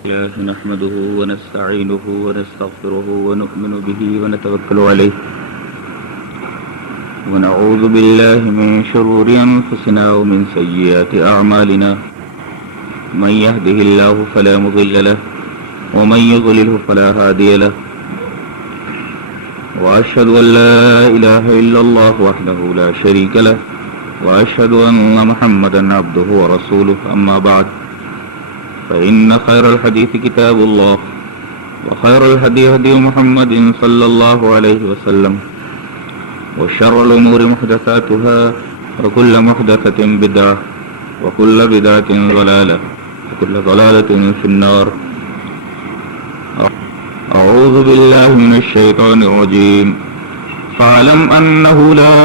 الله نحمده ونستعينه ونستغفره ونؤمن به ونتوكل عليه ونعوذ بالله من شرور أنفسنا ومن سيئات أعمالنا من يهده الله فلا مضل له ومن يضلله فلا هادي له وأشهد أن لا إله إلا الله وحده لا شريك له وأشهد أن محمدا عبده ورسوله أما بعد فإن خير الحديث كتاب الله وخير الهدي هدي محمد صلى الله عليه وسلم وشر الأمور محدثاتها وكل محدثة بدعة وكل بدعة ضلالة وكل ضلالة في النار. أعوذ بالله من الشيطان الرجيم. فاعلم أنه لا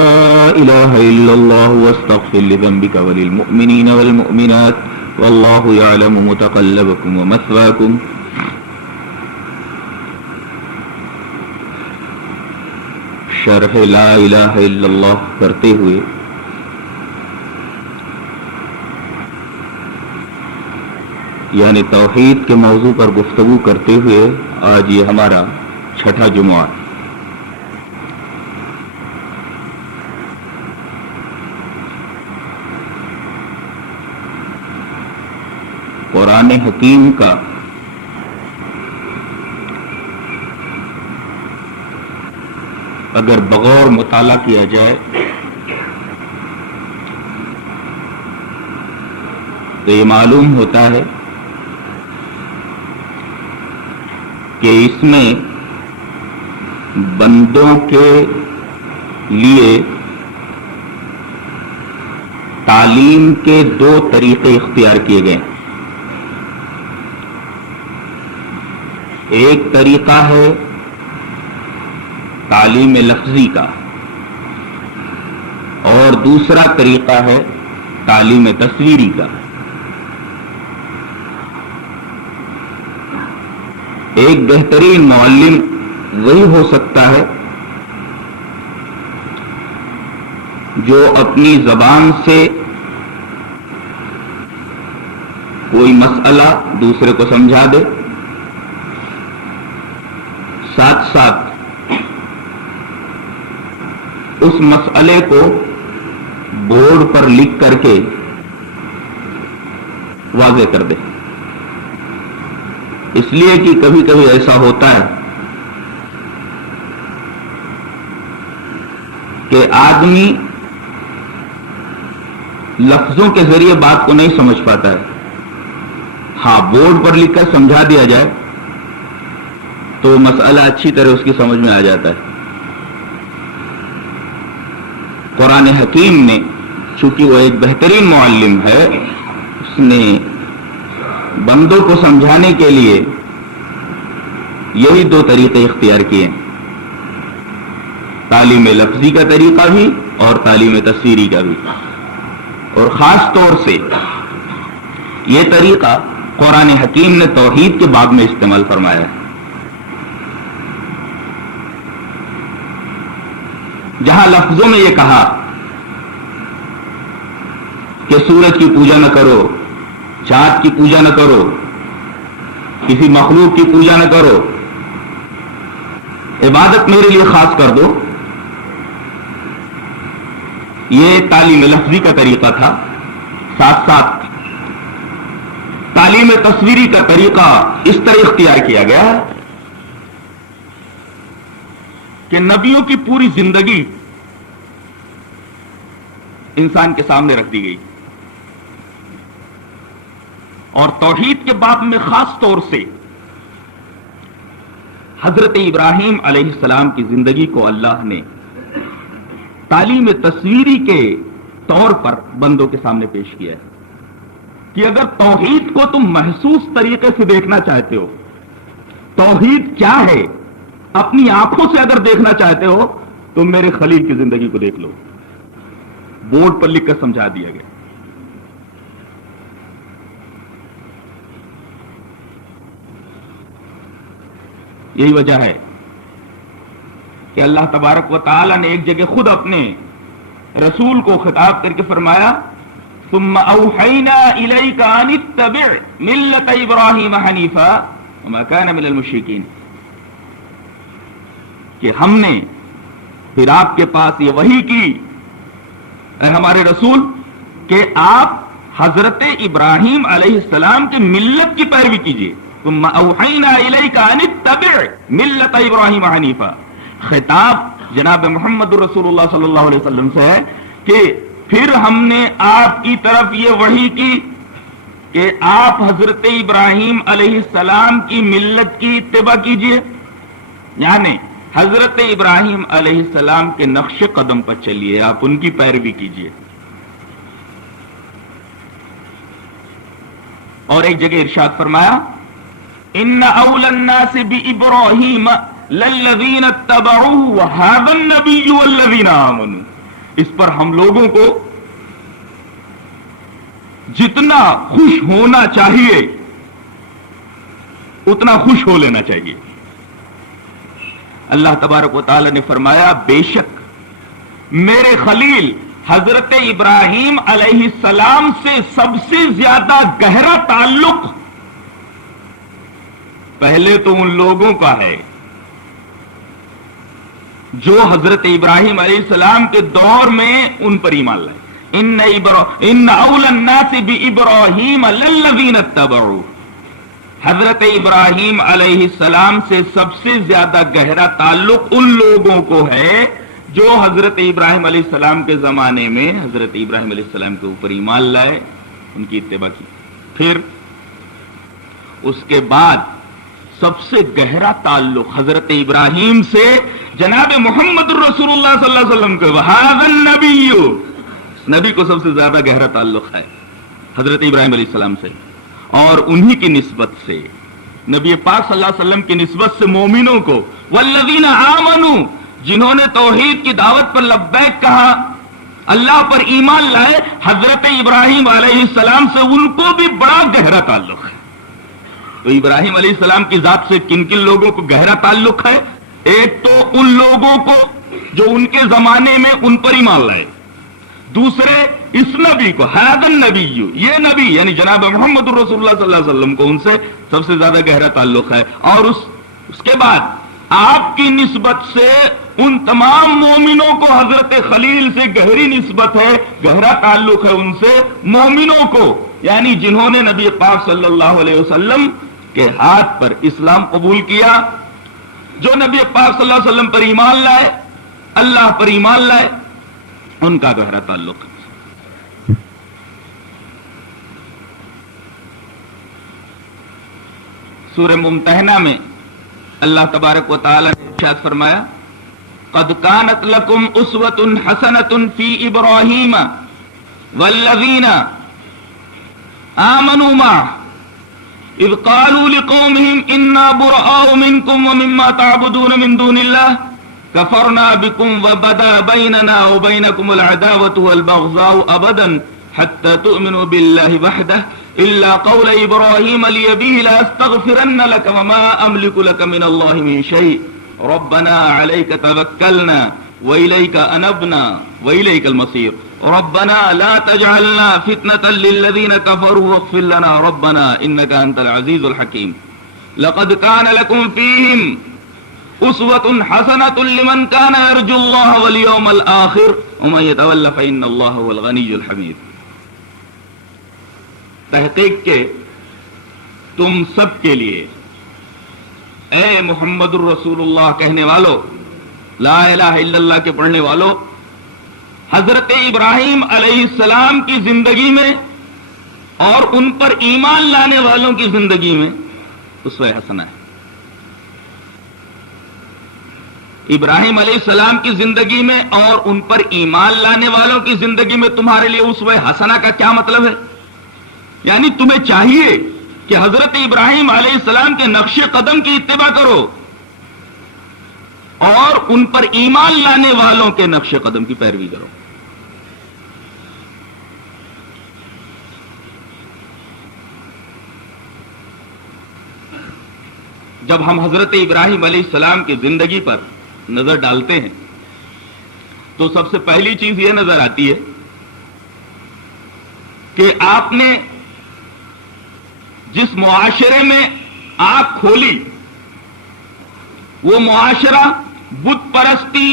إله إلا الله واستغفر لذنبك وللمؤمنين والمؤمنات والله يعلم متقلبكم ومثواكم. شرح لا الہ الا اللہ کرتے ہوئے یعنی توحید کے موضوع پر گفتگو کرتے ہوئے آج یہ ہمارا چھٹا جمعہ. قرآن حکیم کا اگر بغور مطالعہ کیا جائے تو یہ معلوم ہوتا ہے کہ اس میں بندوں کے لیے تعلیم کے دو طریقے اختیار کیے گئے. ایک طریقہ ہے تعلیم لفظی کا اور دوسرا طریقہ ہے تعلیم تصویری کا. ایک بہترین معلم وہی ہو سکتا ہے جو اپنی زبان سے کوئی مسئلہ دوسرے کو سمجھا دے، ساتھ ساتھ اس مسئلے کو بورڈ پر لکھ کر کے واضح کر دے. اس لیے کہ کبھی کبھی ایسا ہوتا ہے کہ آدمی لفظوں کے ذریعے بات کو نہیں سمجھ پاتا ہے. ہاں، بورڈ پر لکھ کر سمجھا دیا جائے تو مسئلہ اچھی طرح اس کی سمجھ میں آ جاتا ہے. قرآن حکیم نے چونکہ وہ ایک بہترین معلم ہے، اس نے بندوں کو سمجھانے کے لیے یہی دو طریقے اختیار کیے، تعلیم لفظی کا طریقہ بھی اور تعلیم تصویری کا بھی. اور خاص طور سے یہ طریقہ قرآن حکیم نے توحید کے باب میں استعمال فرمایا ہے. جہاں لفظوں میں یہ کہا کہ سورج کی پوجا نہ کرو، چاند کی پوجا نہ کرو، کسی مخلوق کی پوجا نہ کرو، عبادت میرے لیے خاص کر دو، یہ تعلیم لفظی کا طریقہ تھا. ساتھ ساتھ تعلیم تصویری کا طریقہ اس طرح اختیار کیا گیا کہ نبیوں کی پوری زندگی انسان کے سامنے رکھ دی گئی اور توحید کے باب میں خاص طور سے حضرت ابراہیم علیہ السلام کی زندگی کو اللہ نے تعلیم تصویری کے طور پر بندوں کے سامنے پیش کیا ہے کہ اگر توحید کو تم محسوس طریقے سے دیکھنا چاہتے ہو، توحید کیا ہے اپنی آنکھوں سے اگر دیکھنا چاہتے ہو تو میرے خلیل کی زندگی کو دیکھ لو. بورڈ پر لکھ کر سمجھا دیا گیا. یہی وجہ ہے کہ اللہ تبارک و تعالی نے ایک جگہ خود اپنے رسول کو خطاب کر کے فرمایا ثم اوحینا الیک ان اتبع ملت ابراہیم حنیفا وما کان من المشرکین، کہ ہم نے پھر آپ کے پاس یہ وحی کی اے ہمارے رسول کہ آپ حضرت ابراہیم علیہ السلام کے ملت کی پیروی کیجیے. ثم اوحینا الیک ان اتبع ملت ابراہیم حنیفا، خطاب جناب محمد رسول اللہ صلی اللہ علیہ وسلم سے ہے کہ پھر ہم نے آپ کی طرف یہ وحی کی کہ آپ حضرت ابراہیم علیہ السلام کی ملت کی اتباع کیجیے، یعنی حضرت ابراہیم علیہ السلام کے نقش قدم پر چلیے، آپ ان کی پیروی کیجیے. اور ایک جگہ ارشاد فرمایا ان اول الناس بابراہیم للذین اتبعوه وهذا النبی والذین آمنوا، اس پر ہم لوگوں کو جتنا خوش ہونا چاہیے اتنا خوش ہو لینا چاہیے. اللہ تبارک و تعالی نے فرمایا بے شک میرے خلیل حضرت ابراہیم علیہ السلام سے سب سے زیادہ گہرا تعلق پہلے تو ان لوگوں کا ہے جو حضرت ابراہیم علیہ السلام کے دور میں ان پر ایمان لائے. ان اول الناس بابراہیم للذین اتبعوا، حضرت ابراہیم علیہ السلام سے سب سے زیادہ گہرا تعلق ان لوگوں کو ہے جو حضرت ابراہیم علیہ السلام کے زمانے میں حضرت ابراہیم علیہ السلام کے اوپر ایمان لائے، ان کی اتباع کی. پھر اس کے بعد سب سے گہرا تعلق حضرت ابراہیم سے جناب محمد رسول اللہ صلی اللہ علیہ وسلم کے وہذا النبی، نبی کو سب سے زیادہ گہرا تعلق ہے حضرت ابراہیم علیہ السلام سے، اور انہی کی نسبت سے نبی پاک صلی اللہ علیہ وسلم کی نسبت سے مومنوں کو والذین آمنوا، جنہوں نے توحید کی دعوت پر لبیک کہا، اللہ پر ایمان لائے، حضرت ابراہیم علیہ السلام سے ان کو بھی بڑا گہرا تعلق ہے. تو ابراہیم علیہ السلام کی ذات سے کن کن لوگوں کو گہرا تعلق ہے؟ ایک تو ان لوگوں کو جو ان کے زمانے میں ان پر ایمان لائے، دوسرے اس نبی کو ھذا النبی، یہ نبی یعنی جناب محمد رسول اللہ صلی اللہ علیہ وسلم کو ان سے سب سے زیادہ گہرا تعلق ہے. اور اس کے بعد آپ کی نسبت سے ان تمام مومنوں کو حضرت خلیل سے گہری نسبت ہے، گہرا تعلق ہے ان سے مومنوں کو، یعنی جنہوں نے نبی پاک صلی اللہ علیہ وسلم کے ہاتھ پر اسلام قبول کیا، جو نبی پاک صلی اللہ علیہ وسلم پر ایمان لائے، اللہ پر ایمان لائے، ان کا گہرا تعلق ہے. سورہ ممتحنہ میں اللہ تبارک و تعالی نے ارشاد فرمایا قد كانت لكم اسوة حسنة في ابراہیم والذین آمنوا معه اذ قالوا لقومهم انا براء منكم ومما تعبدون من دون الله كفرنا بكم وبدا بيننا وبينكم العداوة والبغضاء ابدا حتى تؤمنوا بالله وحده إلا قول إبراهيم لأبيه لأستغفرن لك وما أملك لك من الله من شيء ربنا عليك توكلنا وإليك أنبنا وإليك المصير ربنا لا تجعلنا فتنة للذين كفروا واغفر لنا ربنا إنك أنت العزيز الحكيم لقد كان لكم فيهم أسوة حسنة لمن كان يرجو الله واليوم الآخر ومن يتولى فإن الله هو الغني الحميد. تحقیق کے تم سب کے لیے اے محمد الرسول اللہ کہنے والو، لا الہ الا اللہ کے پڑھنے والو، حضرت ابراہیم علیہ السلام کی زندگی میں اور ان پر ایمان لانے والوں کی زندگی میں اسوہ حسنہ ہے. ابراہیم علیہ السلام کی زندگی میں اور ان پر ایمان لانے والوں کی زندگی میں تمہارے لیے اسوہ حسنہ کا کیا مطلب ہے؟ یعنی تمہیں چاہیے کہ حضرت ابراہیم علیہ السلام کے نقش قدم کی اتباع کرو اور ان پر ایمان لانے والوں کے نقش قدم کی پیروی کرو. جب ہم حضرت ابراہیم علیہ السلام کی زندگی پر نظر ڈالتے ہیں تو سب سے پہلی چیز یہ نظر آتی ہے کہ آپ نے جس معاشرے میں آنکھ کھولی وہ معاشرہ بت پرستی،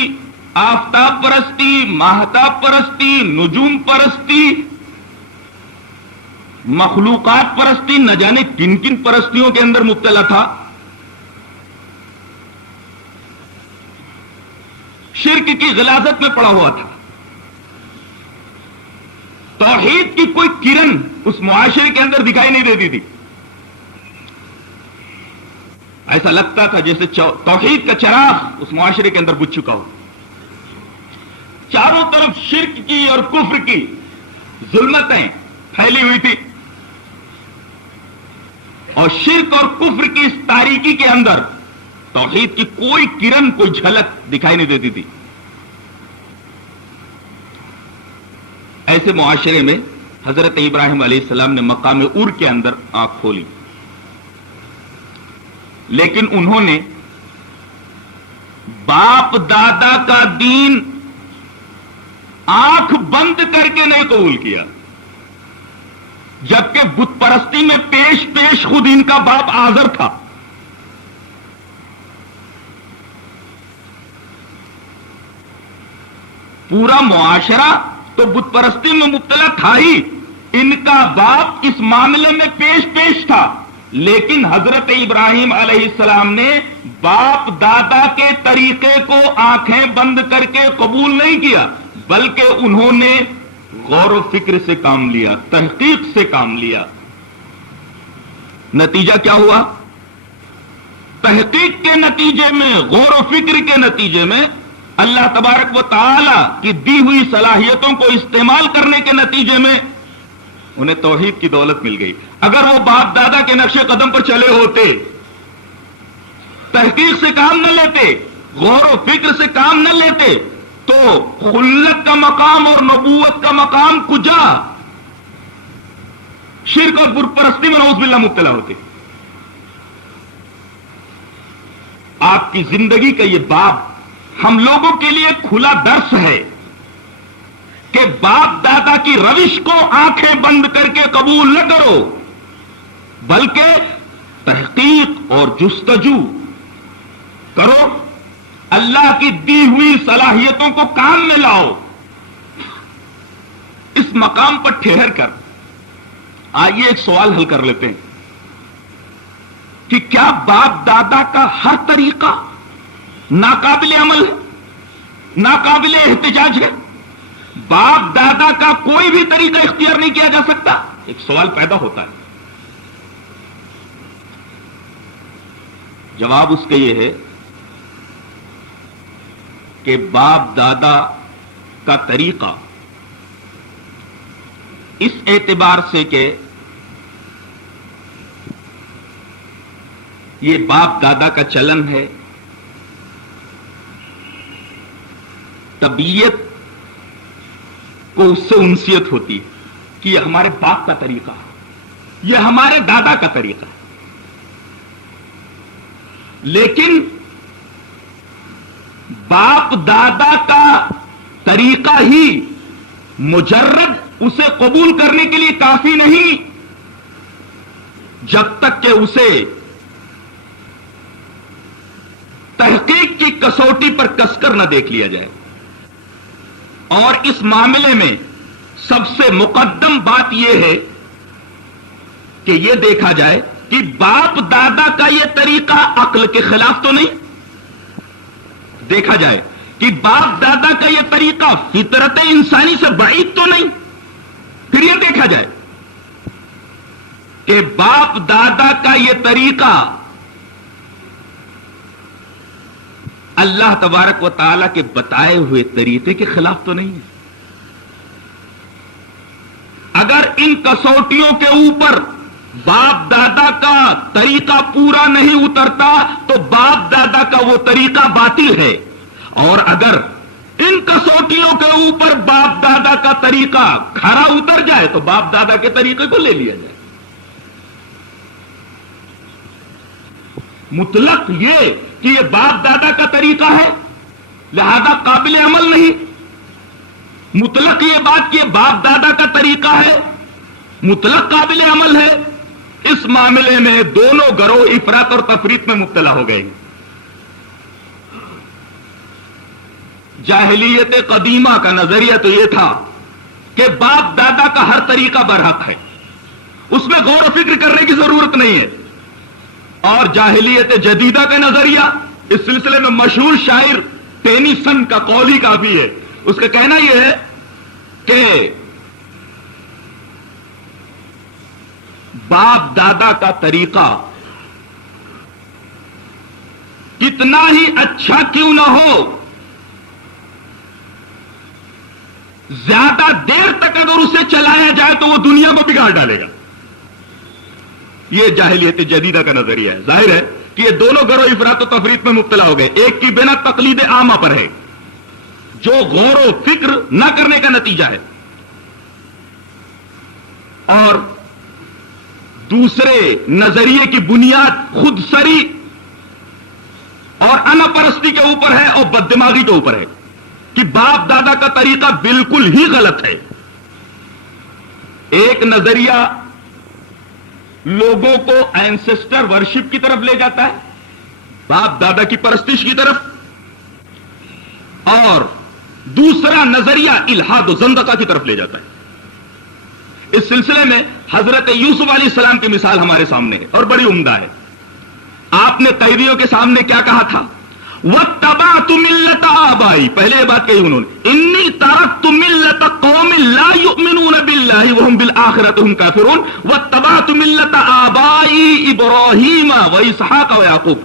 آفتاب پرستی، ماہتاب پرستی، نجوم پرستی، مخلوقات پرستی، نہ جانے کن کن پرستیوں کے اندر مبتلا تھا. شرک کی غلاظت میں پڑا ہوا تھا. توحید کی کوئی کرن اس معاشرے کے اندر دکھائی نہیں دیتی تھی. ایسا لگتا تھا جیسے توحید کا چراغ اس معاشرے کے اندر بجھ چکا ہو. چاروں طرف شرک کی اور کفر کی ظلمتیں پھیلی ہوئی تھی، اور شرک اور کفر کی اس تاریکی کے اندر توحید کی کوئی کرن، کوئی جھلک دکھائی نہیں دیتی تھی. ایسے معاشرے میں حضرت ابراہیم علیہ السلام نے مقام عور کے اندر آنکھ کھولی، لیکن انہوں نے باپ دادا کا دین آنکھ بند کر کے نہیں قبول کیا، جبکہ بت پرستی میں پیش پیش خود ان کا باپ آزر تھا. پورا معاشرہ تو بت پرستی میں مبتلا تھا ہی، ان کا باپ اس معاملے میں پیش پیش تھا، لیکن حضرت ابراہیم علیہ السلام نے باپ دادا کے طریقے کو آنکھیں بند کر کے قبول نہیں کیا، بلکہ انہوں نے غور و فکر سے کام لیا، تحقیق سے کام لیا. نتیجہ کیا ہوا؟ تحقیق کے نتیجے میں، غور و فکر کے نتیجے میں، اللہ تبارک و تعالی کی دی ہوئی صلاحیتوں کو استعمال کرنے کے نتیجے میں انہیں توحید کی دولت مل گئی. اگر وہ باپ دادا کے نقش قدم پر چلے ہوتے، تحقیق سے کام نہ لیتے، غور و فکر سے کام نہ لیتے، تو خلت کا مقام اور نبوت کا مقام کجا شرک اور بت پرستی میں نعوذ باللہ مبتلا ہوتے. آپ کی زندگی کا یہ باب ہم لوگوں کے لیے کھلا درس ہے کہ باپ دادا کی روش کو آنکھیں بند کر کے قبول نہ کرو، بلکہ تحقیق اور جستجو کرو، اللہ کی دی ہوئی صلاحیتوں کو کام میں لاؤ. اس مقام پر ٹھہر کر آئیے ایک سوال حل کر لیتے ہیں کہ کیا باپ دادا کا ہر طریقہ ناقابل عمل ہے، ناقابل احتجاج ہے؟ باپ دادا کا کوئی بھی طریقہ اختیار نہیں کیا جا سکتا؟ ایک سوال پیدا ہوتا ہے. جواب اس کا یہ ہے کہ باپ دادا کا طریقہ اس اعتبار سے کہ یہ باپ دادا کا چلن ہے، طبیعت کو اس سے انسیت ہوتی ہے کہ یہ ہمارے باپ کا طریقہ ہے، یہ ہمارے دادا کا طریقہ ہے. لیکن باپ دادا کا طریقہ ہی مجرد اسے قبول کرنے کے لیے کافی نہیں، جب تک کہ اسے تحقیق کی کسوٹی پر کس کر نہ دیکھ لیا جائے. اور اس معاملے میں سب سے مقدم بات یہ ہے کہ یہ دیکھا جائے کہ باپ دادا کا یہ طریقہ عقل کے خلاف تو نہیں، دیکھا جائے کہ باپ دادا کا یہ طریقہ فطرت انسانی سے بعید تو نہیں، پھر یہ دیکھا جائے کہ باپ دادا کا یہ طریقہ اللہ تبارک و تعالیٰ کے بتائے ہوئے طریقے کے خلاف تو نہیں ہے. اگر ان کسوٹیوں کے اوپر باپ دادا کا طریقہ پورا نہیں اترتا تو باپ دادا کا وہ طریقہ باطل ہے، اور اگر ان کسوٹیوں کے اوپر باپ دادا کا طریقہ کھرا اتر جائے تو باپ دادا کے طریقے کو لے لیا جائے. مطلق یہ کہ یہ باپ دادا کا طریقہ ہے لہذا قابل عمل نہیں، مطلق یہ بات کہ یہ باپ دادا کا طریقہ ہے مطلق قابل عمل ہے، اس معاملے میں دونوں گروہ افراط اور تفریط میں مبتلا ہو گئے ہیں۔ جاہلیت قدیمہ کا نظریہ تو یہ تھا کہ باپ دادا کا ہر طریقہ برحق ہے، اس میں غور و فکر کرنے کی ضرورت نہیں ہے۔ اور جاہلیت جدیدہ کا نظریہ، اس سلسلے میں مشہور شاعر ٹینیسن کا قول ہی کافی ہے۔ اس کا کہنا یہ ہے کہ باپ دادا کا طریقہ کتنا ہی اچھا کیوں نہ ہو، زیادہ دیر تک اگر اسے چلایا جائے تو وہ دنیا کو بگاڑ ڈالے گا۔ یہ جاہلیت جدیدہ کا نظریہ ہے۔ ظاہر ہے کہ یہ دونوں گروہ افراط و تفریط میں مبتلا ہو گئے۔ ایک کی بنا تقلید عامہ پر ہے، جو غور و فکر نہ کرنے کا نتیجہ ہے، اور دوسرے نظریے کی بنیاد خود سری اور انا پرستی کے اوپر ہے اور بددماغی کے اوپر ہے کہ باپ دادا کا طریقہ بالکل ہی غلط ہے۔ ایک نظریہ لوگوں کو اینسسٹر ورشپ کی طرف لے جاتا ہے، باپ دادا کی پرستش کی طرف، اور دوسرا نظریہ الحاد و زندقہ کی طرف لے جاتا ہے۔ اس سلسلے میں حضرت یوسف علیہ السلام کی مثال ہمارے سامنے ہے اور بڑی عمدہ ہے۔ آپ نے قیدیوں کے سامنے کیا کہا تھا؟ وَاتَّبَعْتُ مِلَّةَ آبَائِي، پہلے یہ بات کہی انہوں نے، اِنِّي تَرَكْتُ مِلَّةَ قَوْمٍ لَا يُؤْمِنُونَ بِاللَّهِ وَهُمْ بِالْآخِرَةِ هُمْ كَافِرُونَ وَاتَّبَعْتُ مِلَّةَ آبَائِي إِبْرَاهِيمَ وَإِسْحَاقَ وَيَعْقُوبَ،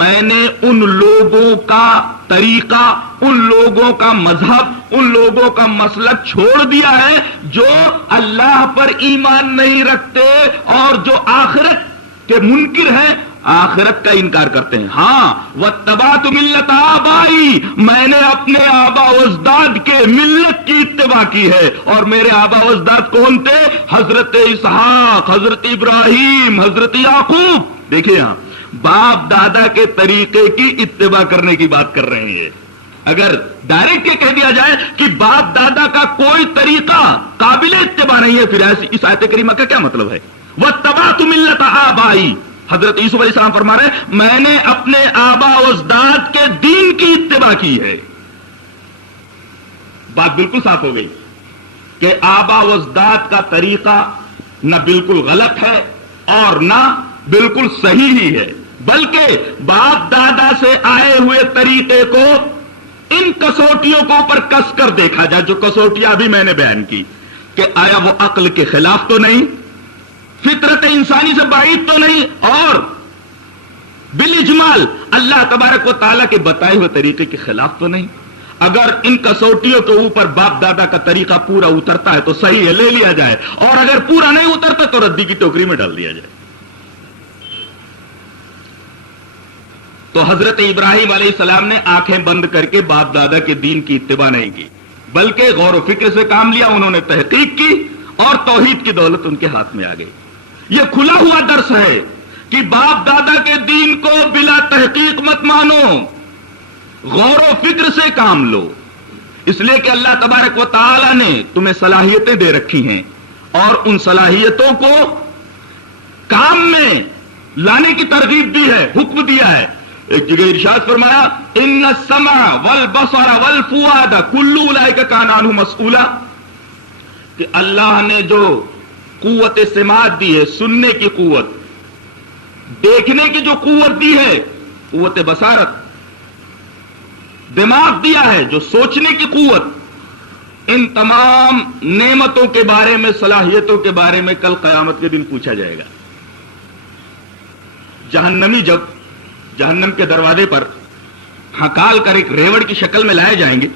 میں نے ان لوگوں کا طریقہ، ان لوگوں کا مذہب، ان لوگوں کا مسلک چھوڑ دیا ہے جو اللہ پر ایمان نہیں رکھتے اور جو آخرت کے منکر ہیں، آخرت کا انکار کرتے ہیں۔ ہاں، واتبعت ملت آبائی، میں نے اپنے آبا و اجداد کے ملت کی اتباع کی ہے، اور میرے آبا و اجداد کون تھے؟ حضرت اسحاق، حضرت ابراہیم، حضرت یعقوب۔ دیکھیں یہاں باپ دادا کے طریقے کی اتباع کرنے کی بات کر رہے ہیں۔ اگر ڈائریکٹ یہ کہہ دیا جائے کہ باپ دادا کا کوئی طریقہ قابل اتباع نہیں ہے، پھر اس آیت کریمہ کا کیا مطلب ہے؟ واتبعت ملت آبائی، حضرت یوسف علیہ السلام فرما رہے ہیں میں نے اپنے آبا و اجداد کے دین کی اتباع کی ہے۔ بات بالکل صاف ہو گئی کہ آبا و اجداد کا طریقہ نہ بالکل غلط ہے اور نہ بالکل صحیح ہی ہے، بلکہ باپ دادا سے آئے ہوئے طریقے کو ان کسوٹیوں کو اوپر کس کر دیکھا جائے، جو کسوٹیاں ابھی میں نے بیان کی، کہ آیا وہ عقل کے خلاف تو نہیں، فطرت انسانی سے بعید تو نہیں، اور بالاجمال اللہ تبارک و تعالیٰ کے بتائے ہوئے طریقے کے خلاف تو نہیں۔ اگر ان کسوٹیوں کے اوپر باپ دادا کا طریقہ پورا اترتا ہے تو صحیح ہے، لے لیا جائے، اور اگر پورا نہیں اترتا تو ردی کی ٹوکری میں ڈال دیا جائے۔ تو حضرت ابراہیم علیہ السلام نے آنکھیں بند کر کے باپ دادا کے دین کی اتباع نہیں کی، بلکہ غور و فکر سے کام لیا، انہوں نے تحقیق کی اور توحید کی دولت ان کے ہاتھ میں آ گئی۔ یہ کھلا ہوا درس ہے کہ باپ دادا کے دین کو بلا تحقیق مت مانو، غور و فکر سے کام لو، اس لیے کہ اللہ تبارک و تعالی نے تمہیں صلاحیتیں دے رکھی ہیں اور ان صلاحیتوں کو کام میں لانے کی ترغیب دی ہے، حکم دیا ہے۔ ایک جگہ ارشاد فرمایا ان السمع والبصر والفؤاد کل اولئک کان عنہ مسئولا، کہ اللہ نے جو قوت سماعت دی ہے، سننے کی قوت، دیکھنے کی جو قوت دی ہے، قوت بصارت، دماغ دیا ہے جو سوچنے کی قوت، ان تمام نعمتوں کے بارے میں، صلاحیتوں کے بارے میں کل قیامت کے دن پوچھا جائے گا۔ جہنمی جب جہنم کے دروازے پر ہکال کر ایک ریوڑ کی شکل میں لائے جائیں گے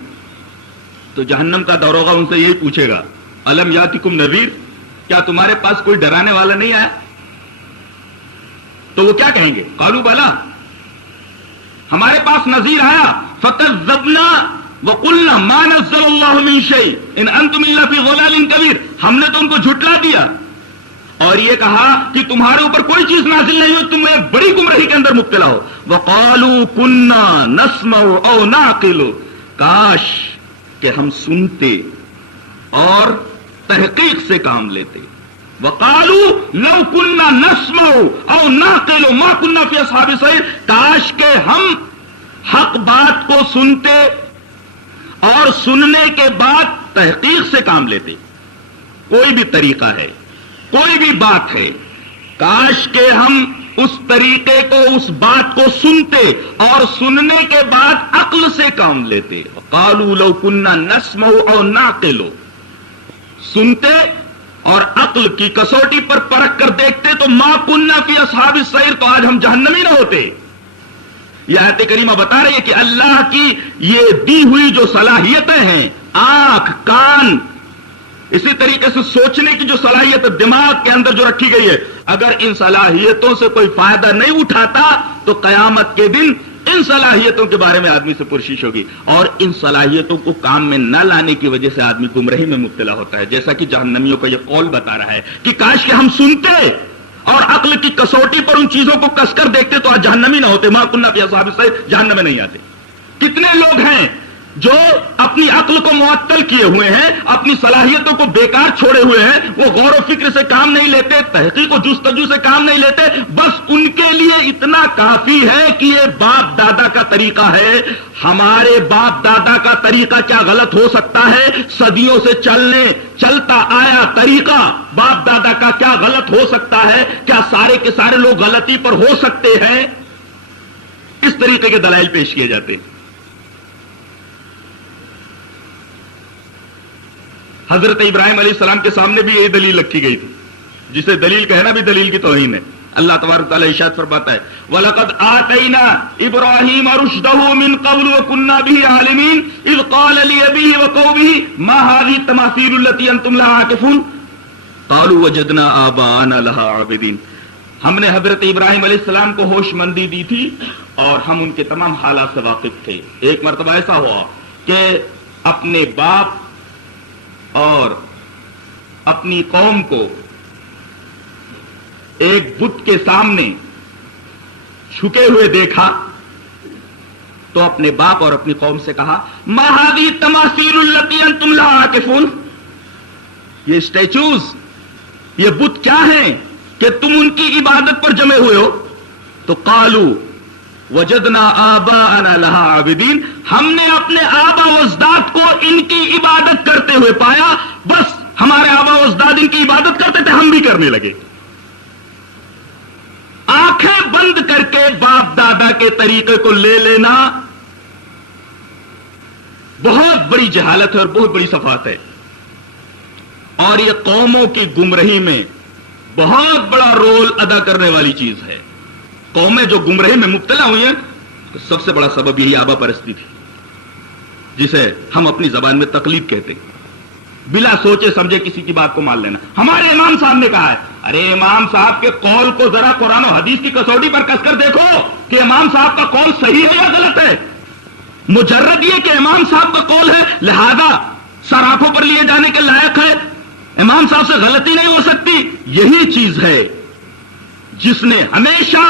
تو جہنم کا داروغہ ان سے یہی پوچھے گا الم یاتکم نذیر، کیا تمہارے پاس کوئی ڈرانے والا نہیں آیا؟ تو وہ کیا کہیں گے؟ قالوا بلا، ہمارے پاس نذیر آیا، فکذبنا وقلنا ما نزل اللہ من شیء ان انتم الا فی ضلال کبیر، ہم نے تو ان کو جھٹلا دیا اور یہ کہا کہ تمہارے اوپر کوئی چیز نازل نہیں ہو، تم ایک بڑی گمراہی کے اندر مبتلا ہو۔ وقالوا كنا نسمع او نعقل، کاش کہ ہم سنتے اور تحقیق سے کام لیتے۔ وقالوا لو كنا نسمع او نعقل ما كنا في اصحاب السعیر، کاش کہ ہم حق بات کو سنتے اور سننے کے بعد تحقیق سے کام لیتے. کوئی بھی طریقہ ہے، کوئی بھی بات ہے، کاش کہ ہم اس طریقے کو، اس بات کو سنتے اور سننے کے بعد عقل سے کام لیتے. قالوا لو كنا نسمع او نعقل، سنتے اور عقل کی کسوٹی پر پرکھ کر دیکھتے تو ما كنا فی اصحاب السعیر، تو آج ہم جہنمی نہ ہوتے. یہ آیت کریمہ بتا رہی ہے کہ اللہ کی یہ دی ہوئی جو صلاحیتیں ہیں، آنکھ، کان، اسی طریقے سے سوچنے کی جو صلاحیت دماغ کے اندر جو رکھی گئی ہے، اگر ان صلاحیتوں سے کوئی فائدہ نہیں اٹھاتا تو قیامت کے دن ان صلاحیتوں کے بارے میں آدمی سے پرسش ہوگی، اور ان صلاحیتوں کو کام میں نہ لانے کی وجہ سے آدمی گمراہی میں مبتلا ہوتا ہے. جیسا کہ جہنمیوں کا یہ قول بتا رہا ہے کہ کاش کہ ہم سنتے اور عقل کی کسوٹی پر ان چیزوں کو کس کر دیکھتے تو آج جہنمی نہ ہوتے. ما كنا فی اصحاب السعیر، جہنم میں نہیں آتے. کتنے لوگ ہیں جو اپنی عقل کو معطل کیے ہوئے ہیں، اپنی صلاحیتوں کو بیکار چھوڑے ہوئے ہیں، وہ غور و فکر سے کام نہیں لیتے، تحقیق و جستجو سے کام نہیں لیتے. بس ان کے لیے اتنا کافی ہے کہ یہ باپ دادا کا طریقہ ہے. ہمارے باپ دادا کا طریقہ کیا غلط ہو سکتا ہے؟ صدیوں سے چلتا آیا طریقہ باپ دادا کا کیا غلط ہو سکتا ہے؟ کیا سارے کے سارے لوگ غلطی پر ہو سکتے ہیں؟ اس طریقے کے دلائل پیش کیے جاتے ہیں. حضرت ابراہیم علیہ السلام کے سامنے بھی یہی دلیل رکھی گئی تھی، جسے دلیل کہنا بھی دلیل کی توہین ہے. اللہ تبارک تعالیٰ ارشاد فرماتا ہے وَلَقَدْ آتَيْنَا إِبْرَاهِيمَ رُشْدَهُ مِنْ قَبْلُ وَكُنَّا بِهِ عَالِمِينَ إِذْ قَالَ لِأَبِيهِ وَقَوْمِهِ مَا هَٰذِهِ التَّمَاثِيلُ الَّتِي أَنتُمْ لَهَا عَاكِفُونَ قَالُوا وَجَدْنَا آبَاءَنَا لَهَا عَابِدِينَ. ہم نے حضرت ابراہیم علیہ السلام کو ہوش مندی دی تھی اور ہم ان کے تمام حالات سے واقف تھے. ایک مرتبہ ایسا ہوا کہ اپنے باپ اور اپنی قوم کو ایک بت کے سامنے جھکے ہوئے دیکھا تو اپنے باپ اور اپنی قوم سے کہا ما هذه التماثيل التي انتم لها عاكفون، یہ اسٹیچوز، یہ بت کیا ہیں کہ تم ان کی عبادت پر جمے ہوئے ہو؟ تو قالوا وجدنا آباءنا لها عابدین، ہم نے اپنے آبا و اجداد کو ان کی عبادت کرتے ہوئے پایا. بس ہمارے آبا و اجداد ان کی عبادت کرتے تھے، ہم بھی کرنے لگے. آنکھیں بند کر کے باپ دادا کے طریقے کو لے لینا بہت بڑی جہالت ہے اور بہت بڑی صفات ہے، اور یہ قوموں کی گمراہی میں بہت بڑا رول ادا کرنے والی چیز ہے. قومیں جو گمراہی میں مبتلا ہوئی ہیں، سب سے بڑا سبب یہی آبا پرستی تھی، جسے ہم اپنی زبان میں تقلید کہتے ہیں. بلا سوچے سمجھے کسی کی بات کو مان لینا. ہمارے امام صاحب نے کہا ہے، ارے امام صاحب کے قول کو ذرا قرآن و حدیث کی کسوٹی پر کس کر دیکھو کہ امام صاحب کا قول صحیح ہے یا غلط ہے. مجرد یہ کہ امام صاحب کا قول ہے لہذا سر آنکھوں پر لیے جانے کے لائق ہے، امام صاحب سے غلطی نہیں ہو سکتی. یہی چیز ہے جس نے ہمیشہ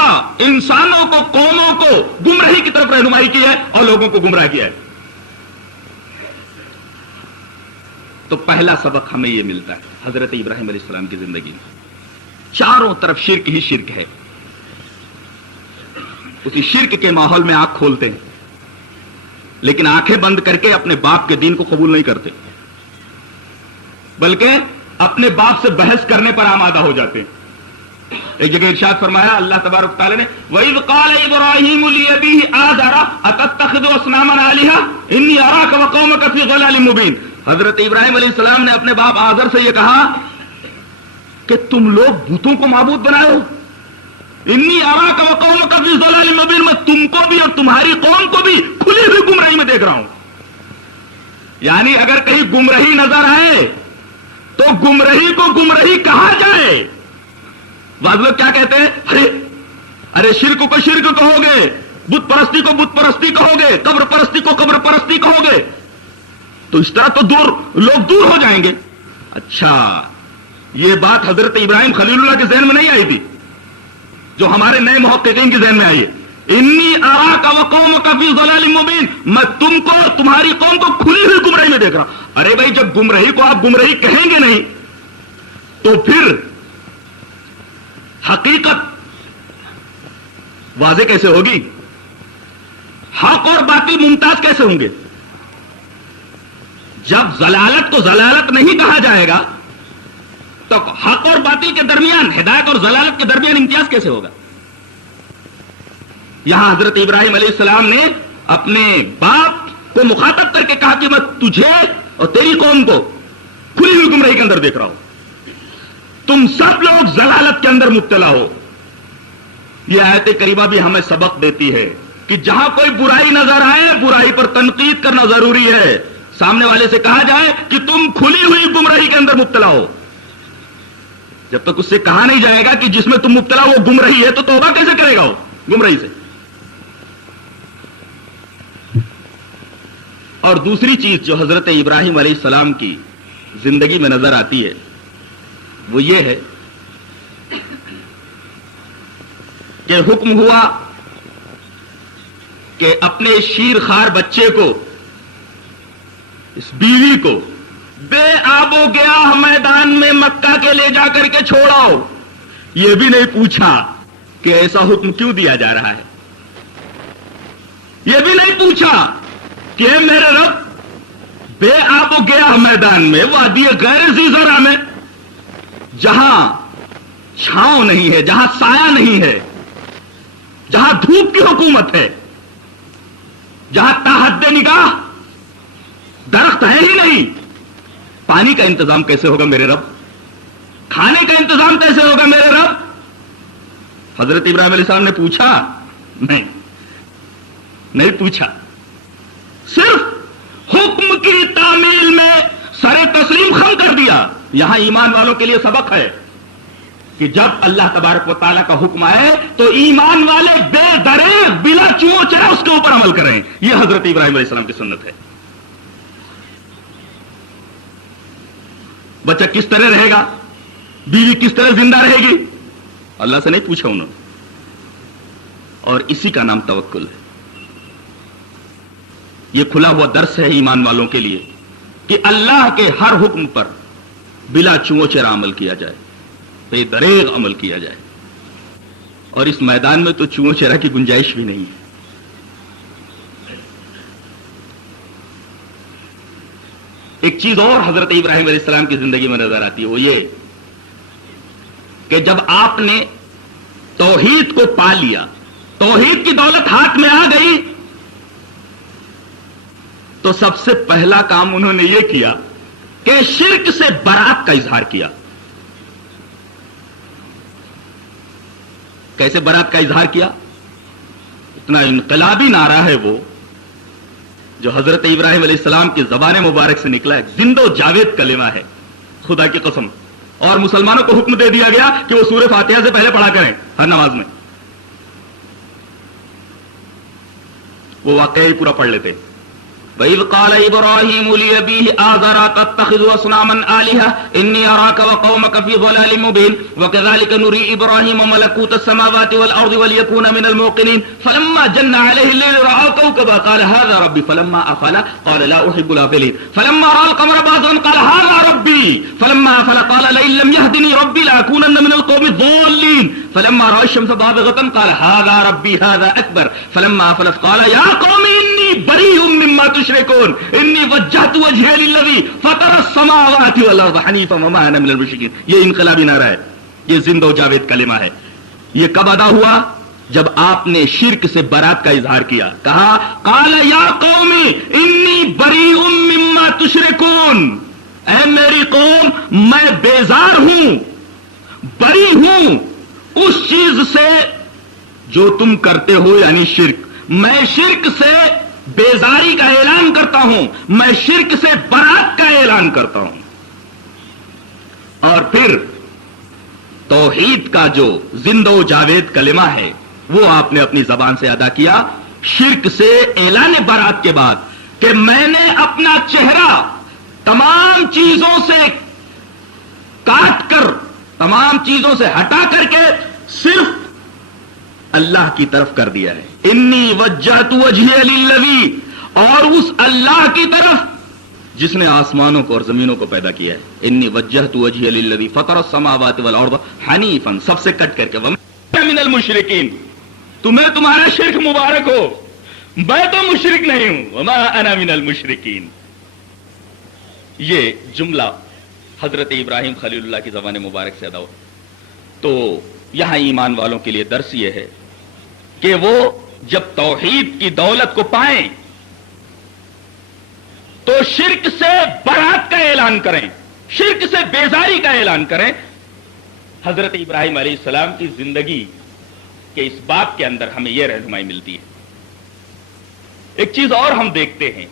انسانوں کو، قوموں کو گمراہی کی طرف رہنمائی کی ہے اور لوگوں کو گمراہ کیا ہے. تو پہلا سبق ہمیں یہ ملتا ہے حضرت ابراہیم علیہ السلام کی زندگی میں، چاروں طرف شرک ہی شرک ہے. اسی شرک کے ماحول میں آنکھ کھولتے ہیں، لیکن آنکھیں بند کر کے اپنے باپ کے دین کو قبول نہیں کرتے، بلکہ اپنے باپ سے بحث کرنے پر آمادہ ہو جاتے ہیں. ایک جگہ ارشاد فرمایا اللہ تبارک تعالی نے وَإِذْ قَالَ إِبْرَاهِيمُ لِأَبِيهِ آزَرَ أَتَتَّخِذُ أَصْنَامًا آلِهَةً إِنِّي أَرَاكَ وَقَوْمَكَ فِي ضَلَالٍ مُبِينٍ. حضرت ابراہیم علیہ السلام نے اپنے باپ آزر سے یہ کہا کہ تم لوگ بتوں کو معبود بنائے ہو. انی اراک وقومک فی ضلال مبین، میں تم کو بھی اور تمہاری قوم کو بھی کھلی ہوئی گمراہی میں دیکھ رہا ہوں. یعنی اگر کہیں گمراہی نظر آئے تو گمراہی کو گمراہی کہا جائے. بعض لوگ کیا کہتے ہیں، ارے شرک کو شرک کہو گے، بت پرستی کو بت پرستی کہو گے، قبر پرستی کو قبر پرستی کہو گے، تو اس طرح تو لوگ دور ہو جائیں گے. اچھا، یہ بات حضرت ابراہیم خلیل اللہ کے ذہن میں نہیں آئی تھی، جو ہمارے نئے محققین کے ذہن میں آئی ہے. انی اراک وقومک فی ضلال مبین، میں تم کو تمہاری قوم کو کھلی ہوئی گمراہی میں دیکھ رہا ہوں. ارے بھائی، جب گمراہی کو آپ گمراہی کہیں گے نہیں تو پھر حقیقت واضح کیسے ہوگی؟ حق اور باطل ممتاز کیسے ہوں گے؟ جب ضلالت کو ضلالت نہیں کہا جائے گا تو حق اور باطل کے درمیان، ہدایت اور ضلالت کے درمیان امتیاز کیسے ہوگا؟ یہاں حضرت ابراہیم علیہ السلام نے اپنے باپ کو مخاطب کر کے کہا کہ میں تجھے اور تیری قوم کو کھلی ہوئی گمراہی کے اندر دیکھ رہا ہوں، تم سب لوگ ضلالت کے اندر مبتلا ہو۔ یہ آیت کریمہ بھی ہمیں سبق دیتی ہے کہ جہاں کوئی برائی نظر آئے، برائی پر تنقید کرنا ضروری ہے۔ سامنے والے سے کہا جائے کہ تم کھلی ہوئی گمراہی کے اندر مبتلا ہو، جب تک اس سے کہا نہیں جائے گا کہ جس میں تم مبتلا ہو وہ گمراہی ہے تو توبہ کیسے کرے گا وہ گمراہی سے؟ اور دوسری چیز جو حضرت ابراہیم علیہ السلام کی زندگی میں نظر آتی ہے وہ یہ ہے کہ حکم ہوا کہ اپنے شیر خوار بچے کو، اس بیوی کو بے آب و گیا میدان میں مکہ کے لے جا کر کے چھوڑاؤ۔ یہ بھی نہیں پوچھا کہ ایسا حکم کیوں دیا جا رہا ہے، یہ بھی نہیں پوچھا کہ میرے رب بے آب و گیا میدان میں، وادی غیر ذی زرع میں، جہاں چھاؤں نہیں ہے، جہاں سایہ نہیں ہے، جہاں دھوپ کی حکومت ہے، جہاں تحت نگاہ درخت ہے ہی نہیں، پانی کا انتظام کیسے ہوگا میرے رب؟ کھانے کا انتظام کیسے ہوگا میرے رب؟ حضرت ابراہیم علیہ السلام نے پوچھا؟ نہیں پوچھا، صرف حکم کی تعمیل میں سر تسلیم خم کر دیا۔ یہاں ایمان والوں کے لیے سبق ہے کہ جب اللہ تبارک و تعالیٰ کا حکم آئے تو ایمان والے بے دریغ بلا چوں چرا اس کے اوپر عمل کریں۔ یہ حضرت ابراہیم علیہ السلام کی سنت ہے۔ بچہ کس طرح رہے گا، بیوی کس طرح زندہ رہے گی، اللہ سے نہیں پوچھا انہوں نے، اور اسی کا نام توکل ہے۔ یہ کھلا ہوا درس ہے ایمان والوں کے لیے کہ اللہ کے ہر حکم پر بلا چوں چرا عمل کیا جائے، بے دریغ عمل کیا جائے، اور اس میدان میں تو چوں چرا کی گنجائش بھی نہیں ہے۔ ایک چیز اور حضرت ابراہیم علیہ السلام کی زندگی میں نظر آتی ہے، وہ یہ کہ جب آپ نے توحید کو پا لیا، توحید کی دولت ہاتھ میں آ گئی، تو سب سے پہلا کام انہوں نے یہ کیا کہ شرک سے برات کا اظہار کیا۔ کیسے برات کا اظہار کیا؟ اتنا انقلابی نعرہ ہے وہ جو حضرت ابراہیم علیہ السلام کی زبان مبارک سے نکلا ہے، زندہ و جاوید کلمہ ہے، خدا کی قسم۔ اور مسلمانوں کو حکم دے دیا گیا کہ وہ سورہ فاتحہ سے پہلے پڑھا کریں ہر نماز میں۔ وہ واقعہ ہی پورا پڑھ لیتے۔ وَإِذْ قَالَ إِبْرَاهِيمُ لِأَبِيهِ آزَرَ تَتَّخِذُ أَصْنَامًا آلِهَةً إِنِّي أَرَاكَ وَقَوْمَكَ فِي ضَلَالٍ مُبِينٍ وَكَذَلِكَ نُرِي إِبْرَاهِيمَ مَلَكُوتَ السَّمَاوَاتِ وَالْأَرْضِ وَلِيَكُونَ مِنَ الْمُوقِنِينَ فَلَمَّا جَنَّ عَلَيْهِ اللَّيْلُ رَأَىٰ كَوْكَبًا قَالَ هَٰذَا رَبِّي فَلَمَّا أَفَلَ قَالَ لَا أُحِبُّ الْآفِلِينَ فَلَمَّا رَأَى الْقَمَرَ بَازِغًا قَالَ هَٰذَا رَبِّي فَلَمَّا أَفَلَ قَالَ لَئِن لَّمْ يَهْدِنِي رَبِّي لَأَكُونَنَّ مِنَ الْقَوْمِ الضَّالِّينَ فَلَمَّا رَأَى الشَّمْسَ بَازِغَةً قَالَ هَٰذَا رَبِّي هَٰذَا أَكْبَرُ فَلَمَّا أَفَلَتْ قَالَ يَا قَوْمِ إِنِّي بَرِيءٌ مِّمَّا تُشْرِكُونَ إِنِّي وَجَّهْتُ وَجْهِيَ لِلَّذِي فَطَرَ السَّمَاوَاتِ وَالْأَرْضَ حَنِيفًا وَمَا أَنَا مِنَ الْمُشْرِكِينَ۔ یہ انقلابی نعرہ ہے، یہ زندہ و جاوید کلمہ ہے۔ یہ کب ادا ہوا؟ جب آپ نے شرک سے برات کا اظہار کیا، کہا قال یا قوم انی بریء مما تشرکون، اے میری قوم میں بیزار ہوں، بری ہوں اس چیز سے جو تم کرتے ہو، یعنی شرک۔ میں شرک سے بیزاری کا اعلان کرتا ہوں، میں شرک سے برات کا اعلان کرتا ہوں۔ اور پھر توحید کا جو زندہ و جاوید کلمہ ہے وہ آپ نے اپنی زبان سے ادا کیا، شرک سے اعلان برات کے بعد کہ میں نے اپنا چہرہ تمام چیزوں سے کاٹ کر، تمام چیزوں سے ہٹا کر کے صرف اللہ کی طرف کر دیا ہے۔ انی وجہت وجہی للذی، اور اس اللہ کی طرف جس نے آسمانوں کو اور زمینوں کو پیدا کیا ہے. انی وجہت وجہی للذی فطر السماوات والارض حنیفا، سب سے کٹ کر کے وما من المشرکین، تمہیں تمہارا شرک مبارک ہو، میں تو مشرک نہیں ہوں. وما انا من المشرکین. یہ جملہ حضرت ابراہیم خلیل اللہ کی زبان مبارک سے ادا ہو. تو یہاں ایمان والوں کے لیے درس یہ ہے کہ وہ جب توحید کی دولت کو پائیں تو شرک سے برات کا اعلان کریں، شرک سے بیزاری کا اعلان کریں. حضرت ابراہیم علیہ السلام کی زندگی کے اس باب کے اندر ہمیں یہ رہنمائی ملتی ہے. ایک چیز اور ہم دیکھتے ہیں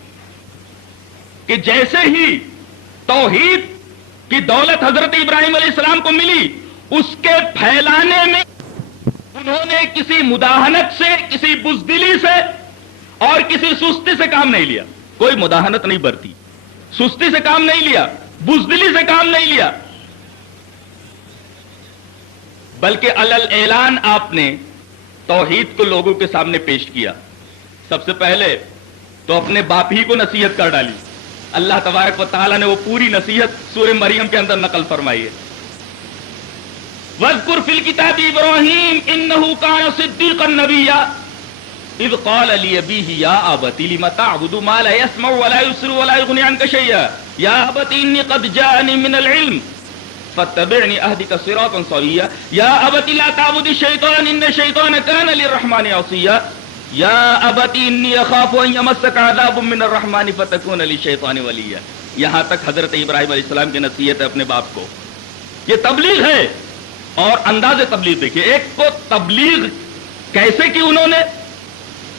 کہ جیسے ہی توحید کی دولت حضرت ابراہیم علیہ السلام کو ملی، اس کے پھیلانے میں انہوں نے کسی مداہنت سے، کسی بزدلی سے اور کسی سستی سے کام نہیں لیا. کوئی مداہنت نہیں برتی، سستی سے کام نہیں لیا، بزدلی سے کام نہیں لیا، بلکہ علل اعلان آپ نے توحید کو لوگوں کے سامنے پیش کیا. سب سے پہلے تو اپنے باپ ہی کو نصیحت کر ڈالی. اللہ تبارک و تعالیٰ نے وہ پوری نصیحت سورہ مریم کے اندر نقل فرمائی ہے. وَاذْكُرْ فِي الْكِتَابِ إِبْرَاهِيمَ إِنَّهُ كَانَ صِدِّيقًا نَبِيًّا إِذْ قَالَ لِأَبِيهِ يَا أَبَتِ لِمَ تَعْبُدُ مَا لَا يَسْمَعُ وَلَا يُبْصِرُ وَلَا يُغْنِي عَنكَ شَيْئًا يَا أَبَتِ إِنِّي قَدْ جَاءَنِي مِنَ الْعِلْمِ فَاتَّبِعْنِي أَهْدِكَ صِرَاطًا سَوِيًّا يَا أَبَتِ لَا تَعْبُدِ الشَّيْطَانَ إِنَّ الشَّيْطَانَ كَانَ لِلرَّحْمَنِ عَصِيًّا يَا أَبَتِ إِنِّي أَخَافُ أَن يَمَسَّكَ عَذَابٌ مِّنَ الرَّحْمَنِ فَتَكُونَ لِلشَّيْطَانِ وَلِيًّا. یہاں تک حضرت ابراہیم علیہ السلام کی نصیحت ہے اپنے باپ کو. یہ تبلیغ ہے. اور انداز تبلیغ دیکھیے، ایک کو تبلیغ کیسے کی انہوں نے،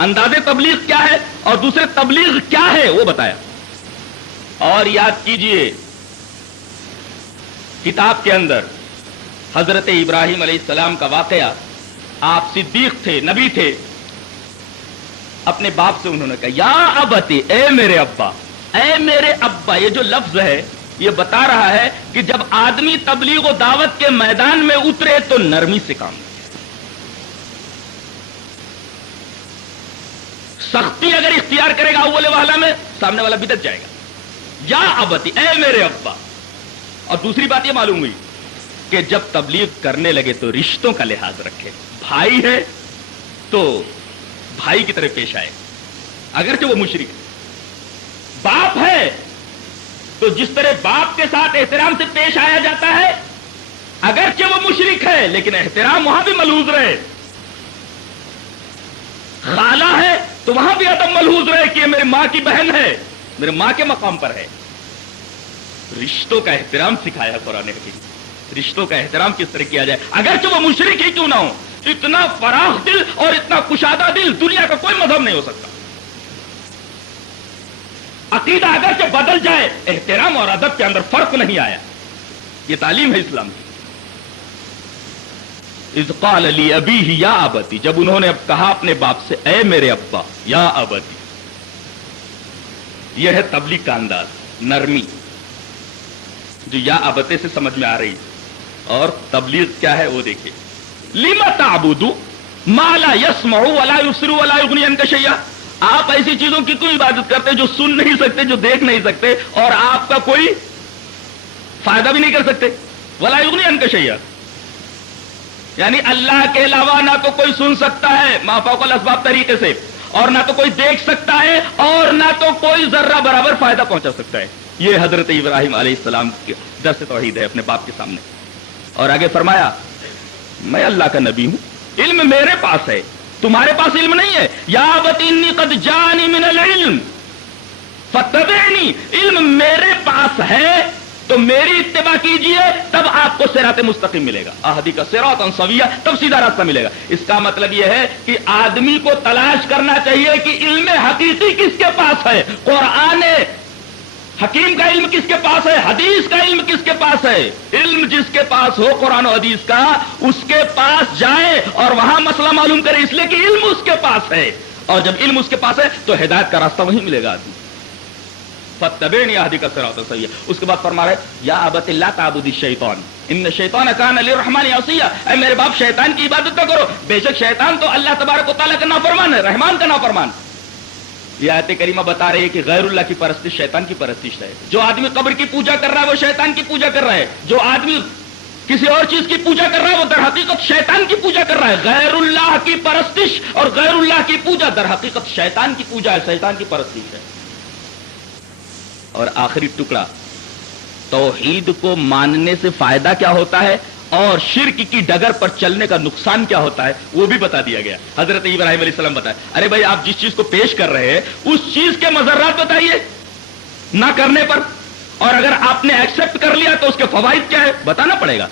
انداز تبلیغ کیا ہے، اور دوسرے تبلیغ کیا ہے وہ بتایا. اور یاد کیجئے کتاب کے اندر حضرت ابراہیم علیہ السلام کا واقعہ، آپ صدیق تھے، نبی تھے. اپنے باپ سے انہوں نے کہا یا ابتی، اے میرے ابا، اے میرے ابا. یہ جو لفظ ہے یہ بتا رہا ہے کہ جب آدمی تبلیغ و دعوت کے میدان میں اترے تو نرمی سے کام کرے. سختی اگر اختیار کرے گا اول والا میں، سامنے والا بدت جائے گا. یا ابتی، اے میرے ابا. اور دوسری بات یہ معلوم ہوئی کہ جب تبلیغ کرنے لگے تو رشتوں کا لحاظ رکھے. بھائی ہے تو بھائی کی طرح پیش آئے اگرچہ وہ مشرک ہے. باپ ہے تو جس طرح باپ کے ساتھ احترام سے پیش آیا جاتا ہے، اگرچہ وہ مشرک ہے لیکن احترام وہاں بھی ملحوظ رہے. خالہ ہے تو وہاں بھی ادب ملحوظ رہے کہ یہ میری ماں کی بہن ہے، میرے ماں کے مقام پر ہے. رشتوں کا احترام سکھایا قرآن حکیم. رشتوں کا احترام کس طرح کیا جائے اگرچہ وہ مشرک ہی کیوں نہ ہو. اتنا فراخ دل اور اتنا کشادہ دل دنیا کا کوئی مذہب نہیں ہو سکتا. عقیدہ اگرچہ بدل جائے، احترام اور ادب کے اندر فرق نہیں آیا. یہ تعلیم ہے اسلام کی. اذ قال لأبیہ یا ابتی، جب انہوں نے اب کہا اپنے باپ سے اے میرے ابا، یا ابتی. یہ ہے تبلیغ کا انداز، نرمی جو یا ابتے سے سمجھ میں آ رہی. اور تبلیغ کیا ہے وہ دیکھیے. لم تعبد ما لا يسمع ولا يبصر ولا يغني عنك شيئا. آپ ایسی چیزوں کی کوئی عبادت کرتے جو سن نہیں سکتے، جو دیکھ نہیں سکتے، اور آپ کا کوئی فائدہ بھی نہیں کر سکتے. ولا يغني عنك شيئا، یعنی اللہ کے علاوہ نہ تو کوئی سن سکتا ہے ما فوق الاسباب طریقے سے، اور نہ تو کوئی دیکھ سکتا ہے، اور نہ تو کوئی ذرہ برابر فائدہ پہنچا سکتا ہے. یہ حضرت ابراہیم علیہ السلام کے درس توحید ہے اپنے باپ کے سامنے. اور آگے فرمایا میں اللہ کا نبی ہوں، علم میرے پاس ہے، تمہارے پاس علم نہیں ہے. یا ابتی انی قد جانی من العلم فتبعنی، علم میرے پاس ہے تو میری اتباع کیجئے، تب آپ کو صراط مستقیم ملے گا. اہدیک صراطا سویا، تب سیدھا راستہ ملے گا. اس کا مطلب یہ ہے کہ آدمی کو تلاش کرنا چاہیے کہ علم حقیقی کس کے پاس ہے. قرآن حکیم کا علم کس کے پاس ہے، حدیث کا علم کس کے پاس ہے. علم جس کے پاس ہو قرآن و حدیث کا، اس کے پاس جائے اور وہاں مسئلہ معلوم کرے، اس لیے کہ علم اس کے پاس ہے. اور جب علم اس کے پاس ہے تو ہدایت کا راستہ وہیں ملے گا آدمی. فاتبعنی اہدک صراطا سویا. اس کے بعد فرما رہے یا ابت لا تعبد الشیطان ان الشیطان کان للرحمن عصیا. اے میرے باپ شیطان کی عبادت نہ کرو، بے شک شیطان تو اللہ تبارک و تعالیٰ کا نافرمان ہے، رحمان کا نافرمان. یہ آیت کریمہ بتا رہی ہے کہ غیر اللہ کی پرستش شیطان کی پرستش ہے. جو آدمی قبر کی پوجا کر رہا ہے وہ شیطان کی پوجا کر رہا ہے. جو آدمی کسی اور چیز کی پوجا کر رہا ہے وہ در حقیقت شیطان کی پوجا کر رہا ہے. غیر اللہ کی پرستش اور غیر اللہ کی پوجا در حقیقت شیطان کی پوجا ہے, شیطان کی پرستش ہے. اور آخری ٹکڑا, توحید کو ماننے سے فائدہ کیا ہوتا ہے اور شرک کی ڈگر پر چلنے کا نقصان کیا ہوتا ہے وہ بھی بتا دیا گیا. حضرت ابراہیم علیہ السلام بتائے, ارے بھائی آپ جس چیز کو پیش کر رہے ہیں اس چیز کے مضرات بتائیے نہ کرنے پر, اور اگر آپ نے ایکسپٹ کر لیا تو اس کے فوائد کیا ہے بتانا پڑے گا.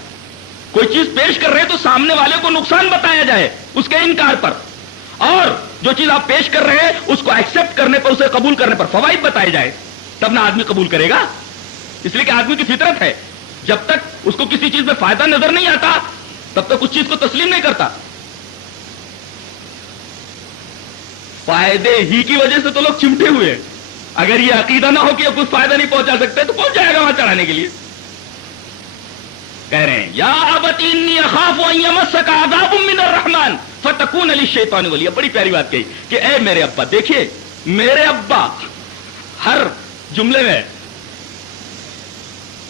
کوئی چیز پیش کر رہے ہیں تو سامنے والے کو نقصان بتایا جائے اس کے انکار پر, اور جو چیز آپ پیش کر رہے ہیں اس کو ایکسپٹ کرنے پر, اسے قبول کرنے پر فوائد بتائے جائے, تب نہ آدمی قبول کرے گا. اس لیے کہ آدمی کی فطرت ہے, جب تک اس کو کسی چیز میں فائدہ نظر نہیں آتا تب تک اس چیز کو تسلیم نہیں کرتا. فائدے ہی کی وجہ سے تو لوگ چمٹے ہوئے ہیں. اگر یہ عقیدہ نہ ہو کہ اب کچھ فائدہ نہیں پہنچا سکتے تو پہنچ جائے گا وہاں چڑھانے کے لیے. کہہ رہے ہیں یا ابت انی اخاف ان یمسک عذاب من الرحمن فتکون للشیطان ولیا. بڑی پیاری بات کہی کہ اے میرے ابا, دیکھیے میرے ابا ہر جملے میں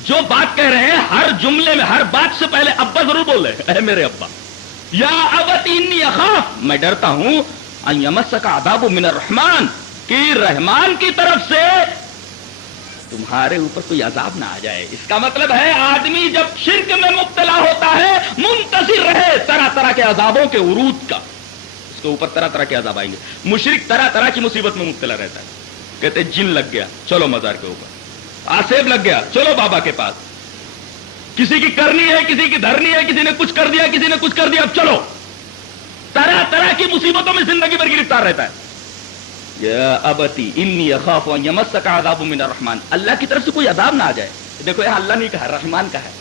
جو بات کہہ رہے ہیں, ہر جملے میں ہر بات سے پہلے ابا ضرور بول رہے ہیں, اے میرے ابا. یا ابت انی اخاف, میں ڈرتا ہوں, ان یمسک عذاب من الرحمن, کہ رحمان کی طرف سے تمہارے اوپر کوئی عذاب نہ آ جائے. اس کا مطلب ہے آدمی جب شرک میں مبتلا ہوتا ہے منتظر رہے طرح طرح کے عذابوں کے عروج کا. اس کے اوپر طرح طرح کے عذاب آئیں گے. مشرک طرح طرح کی مصیبت میں مبتلا رہتا ہے. کہتے جن لگ گیا چلو مزار کے اوپر, آسیب لگ گیا چلو بابا کے پاس, کسی کی کرنی ہے کسی کی دھرنی ہے, کسی نے کچھ کر دیا کسی نے کچھ کر دیا, اب چلو. طرح طرح کی مصیبتوں میں زندگی بھر گرفتار رہتا ہے. یا ابتی انی اخاف ان یمسک عذاب من الرحمن, اللہ کی طرف سے کوئی عذاب نہ آ جائے. دیکھو یہ اللہ نہیں کہا, رحمان کا ہے,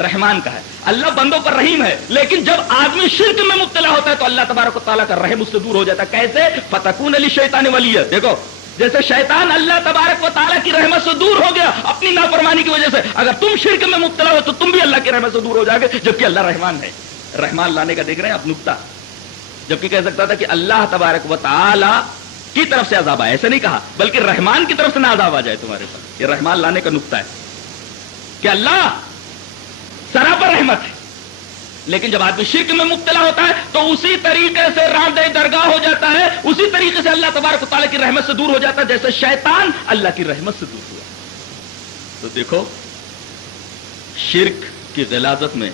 رحمان کا ہے. اللہ بندوں پر رحیم ہے, لیکن جب آدمی شرک میں مبتلا ہوتا ہے تو اللہ تبارک و تعالیٰ کا رحم اس سے دور ہو جاتا ہے. کیسے؟ فتکون للشیطان ولیا. دیکھو جیسے شیطان اللہ تبارک و تعالیٰ کی رحمت سے دور ہو گیا اپنی نافرمانی کی وجہ سے, اگر تم شرک میں مبتلا ہو تو تم بھی اللہ کی رحمت سے دور ہو جاؤ گے, جبکہ اللہ رحمان ہے. رحمان لانے کا دیکھ رہے ہیں آپ نقطہ, جبکہ کہہ سکتا تھا کہ اللہ تبارک و تعالیٰ کی طرف سے عذاب آئے, ایسے نہیں کہا, بلکہ رحمان کی طرف سے نہ عذاب آ جائے تمہارے پر. یہ رحمان لانے کا نقطہ ہے کہ اللہ سراپر رحمت ہے, لیکن جب آدمی شرک میں مبتلا ہوتا ہے تو اسی طریقے سے راندے درگاہ ہو جاتا ہے, اسی طریقے سے اللہ تبارک و تعالیٰ کی رحمت سے دور ہو جاتا ہے جیسے شیطان اللہ کی رحمت سے دور ہوا. تو دیکھو شرک کی غلاظت میں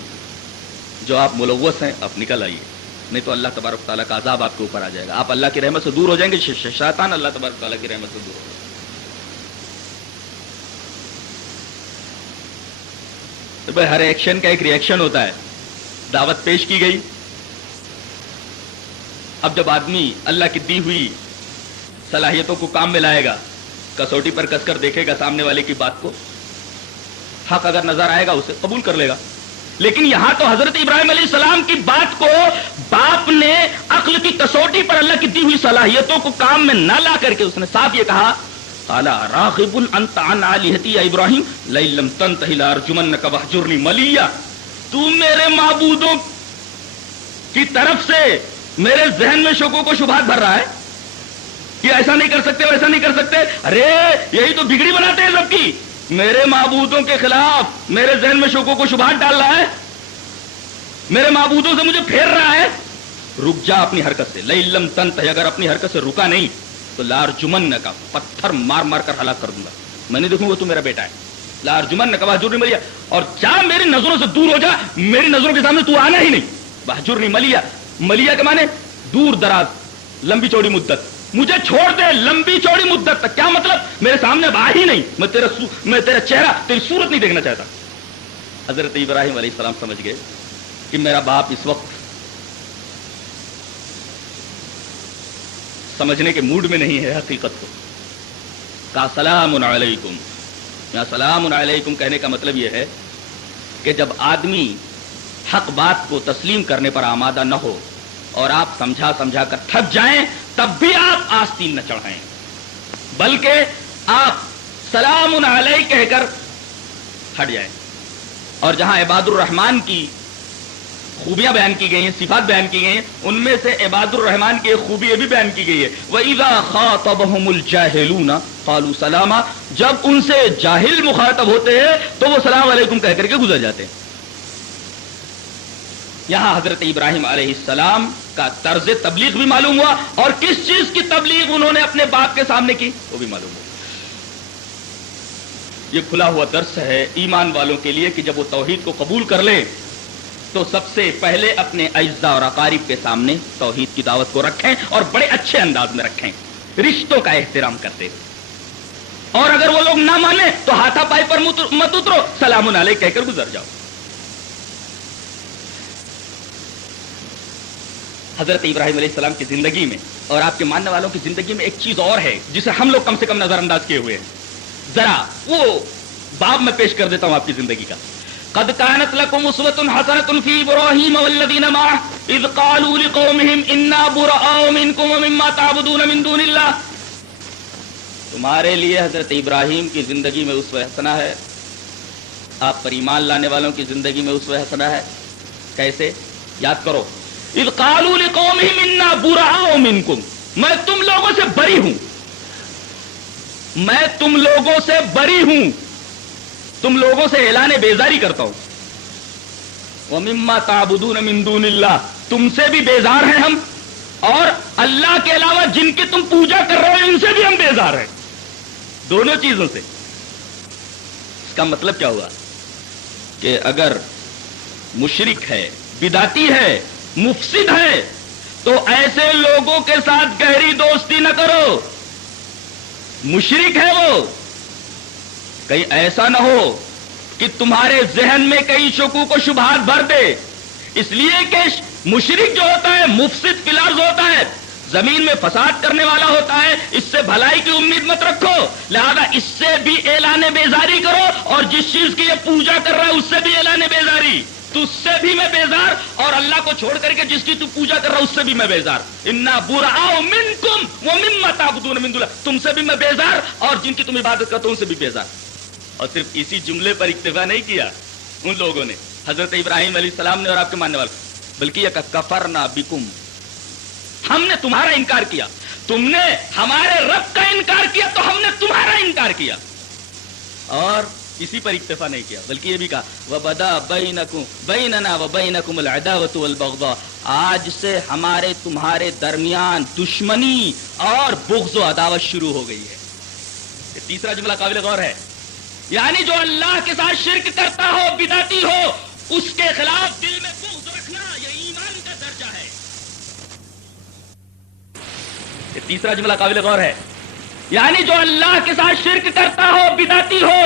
جو آپ ملوث ہیں آپ نکل آئیے, نہیں تو اللہ تبارک و تعالیٰ کا عذاب آپ کے اوپر آ جائے گا. آپ اللہ کی رحمت سے دور ہو جائیں گے, شیطان اللہ تبارک و تعالیٰ کی رحمت سے دور ہو جائے گا. تو بھائی ہر ایکشن کا ایک ریئیکشن ہوتا ہے. دعوت پیش کی گئی, اب جب آدمی اللہ کی دی ہوئی صلاحیتوں کو کام میں لائے گا, کسوٹی پر کس کر دیکھے گا سامنے والے کی بات کو, حق اگر نظر آئے گا اسے قبول کر لے گا. لیکن یہاں تو حضرت ابراہیم علیہ السلام کی بات کو باپ نے عقل کی کسوٹی پر اللہ کی دی ہوئی صلاحیتوں کو کام میں نہ لا کر کے اس نے صاف یہ کہا, قال راغب انت عن آلہتی یا ابراہیم لئن لم تنتہ لارجمنک واہجرنی ملیا. تو میرے معبودوں کی طرف سے میرے ذہن میں شکوک کو شبہات بھر رہا ہے کہ ایسا نہیں کر سکتے ویسا نہیں کر سکتے. ارے یہی تو بگڑی بناتے ہیں سب کی, میرے معبودوں کے خلاف میرے ذہن میں شکوک کو شبہات ڈال رہا ہے, میرے معبودوں سے مجھے پھیر رہا ہے. رک جا اپنی حرکت سے, لئن لم تنتہ, اگر اپنی حرکت سے رکا نہیں تو لارجمنک, پتھر مار مار کر ہلاک کر دوں گا. میں نہیں دیکھوں گا تو میرا بیٹا ہے. لارجمنک واہجرنی ملیا, اور جا میری نظروں سے دور ہو جا, میری نظروں کے سامنے تو آنا ہی نہیں. واہجرنی ملیا, ملیا کے معنی دور دراز, لمبی چوڑی مدت, مجھے چھوڑ دے لمبی چوڑی مدت تک. کیا مطلب؟ میرے سامنے آ ہی نہیں, میں تیرا چہرہ تیری صورت نہیں دیکھنا چاہتا. حضرت ابراہیم علیہ السلام سمجھ گئے کہ میرا باپ اس وقت سمجھنے کے موڈ میں نہیں ہے حقیقت کو. کہا سلام علیکم. یہاں سلام علیکم کہنے کا مطلب یہ ہے کہ جب آدمی حق بات کو تسلیم کرنے پر آمادہ نہ ہو اور آپ سمجھا سمجھا کر تھک جائیں تب بھی آپ آستین نہ چڑھائیں, بلکہ آپ سلام علیہ کہہ کر ہٹ جائیں. اور جہاں عباد الرحمان کی خوبیاں بیان کی گئی ہیں، صفات بیان کی گئی ہیں، ان میں سے عباد الرحمن کی ایک خوبی یہ بھی بیان کی گئی ہے، وَإِذَا خَاطَبَهُمُ الْجَاهِلُونَ قَالُوا سَلَامًا، جب ان سے جاہل مخاطب ہوتے ہیں تو وہ سلام علیکم کہہ کر کے گزر جاتے ہیں۔ یہاں حضرت ابراہیم علیہ السلام کا طرز تبلیغ بھی معلوم ہوا، اور کس چیز کی تبلیغ انہوں نے اپنے باپ کے سامنے کی وہ بھی معلوم ہوا۔ یہ کھلا ہوا درس ہے ایمان والوں کے لیے کہ جب وہ توحید کو قبول کر لیں تو سب سے پہلے اپنے اعزاء اور اقارب کے سامنے توحید کی دعوت کو رکھیں، اور بڑے اچھے انداز میں رکھیں، رشتوں کا احترام کرتے، اور اگر وہ لوگ نہ مانیں تو ہاتھا پائی پر مت اترو، سلام علیک کہہ کر گزر جاؤ۔ حضرت ابراہیم علیہ السلام کی زندگی میں اور آپ کے ماننے والوں کی زندگی میں ایک چیز اور ہے جسے ہم لوگ کم سے کم نظر انداز کیے ہوئے ہیں، ذرا وہ باب میں پیش کر دیتا ہوں آپ کی زندگی کا۔ قد كانت لكم اسوة حسنة في ابراهيم والذين معه اذ قالوا لقومهم انا براء منكم ومما تعبدون من دون الله، تمہارے لیے حضرت ابراہیم کی زندگی میں اسوہ حسنہ ہے، آپ پر ایمان لانے والوں کی زندگی میں اسوہ حسنہ ہے۔ کیسے؟ یاد کرو، اذ قالوا لقومهم انا براء منكم، میں تم لوگوں سے بری ہوں، میں تم لوگوں سے بری ہوں، تم لوگوں سے اعلان بیزاری کرتا ہوں۔ وَمِمَّا تَعْبُدُونَ مِن دُونِ اللَّهِ، تم سے بھی بیزار ہیں ہم، اور اللہ کے علاوہ جن کی تم پوجا کر رہے ہو ان سے بھی ہم بیزار ہیں، دونوں چیزوں سے۔ اس کا مطلب کیا ہوا کہ اگر مشرک ہے، بدعتی ہے، مفسد ہے، تو ایسے لوگوں کے ساتھ گہری دوستی نہ کرو۔ مشرک ہے وہ، کہیں ایسا نہ ہو کہ تمہارے ذہن میں کئی شکوک و شبہات بھر دے، اس لیے کہ مشرک جو ہوتا ہے مفسد فی الارض ہوتا ہے، زمین میں فساد کرنے والا ہوتا ہے، اس سے بھلائی کی امید مت رکھو، لہذا اس سے بھی اعلان بیزاری کرو، اور جس چیز کی یہ پوجا کر رہا ہے اس سے بھی اعلان بیزاری، تو اس سے بھی میں بیزار، اور اللہ کو چھوڑ کر کے جس کی تو پوجا کر رہا ہے اس سے بھی میں بیزار۔ انا براء منکم ومما تعبدون من دون اللہ، تم سے بھی میں بیزار اور جن کی تم عبادت کرتے ہو ان سے بھی بیزار۔ اور صرف اسی جملے پر اکتفا نہیں کیا ان لوگوں نے، حضرت ابراہیم علیہ السلام نے اور آپ کے ماننے والے، بلکہ یہ کفرنا بکم، ہم نے تمہارا انکار کیا، تم نے ہمارے رب کا انکار کیا تو ہم نے تمہارا انکار کیا۔ اور اسی پر اکتفا نہیں کیا بلکہ یہ بھی کہا وَبَدَا بَيْنَنَا وَبَيْنَكُمُ الْعَدَاوَةُ وَالْبَغْضَاءُ، آج سے ہمارے تمہارے درمیان دشمنی اور بغض و عداوت شروع ہو گئی ہے۔ یہ تیسرا جملہ قابل غور ہے، یعنی جو اللہ کے ساتھ شرک کرتا ہو، بدعتی ہو، اس کے خلاف دل میں بغض رکھنا یہ ایمان کا درجہ ہے۔ یہ تیسرا جملہ قابل غور ہے، یعنی جو اللہ کے ساتھ شرک کرتا ہو، بدعتی ہو،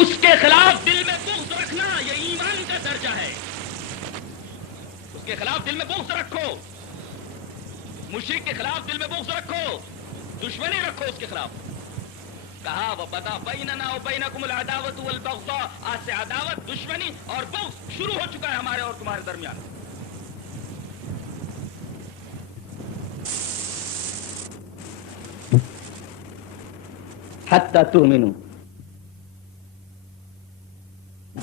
اس کے خلاف دل میں بغض رکھنا یہ ایمان کا درجہ ہے۔ اس کے خلاف دل میں بغض رکھو، مشرک کے خلاف دل میں بغض رکھو، دشمنی رکھو اس کے خلاف۔ کہا وَبَدَا بَيْنَنَا وَبَيْنَكُمُ الْعَدَاوَةُ وَالْبَغْضَاءُ، آج سے عداوت، دشمنی اور بغض شروع ہو چکا ہے ہمارے اور تمہارے درمیان۔ حَتَّى تُؤْمِنُوا،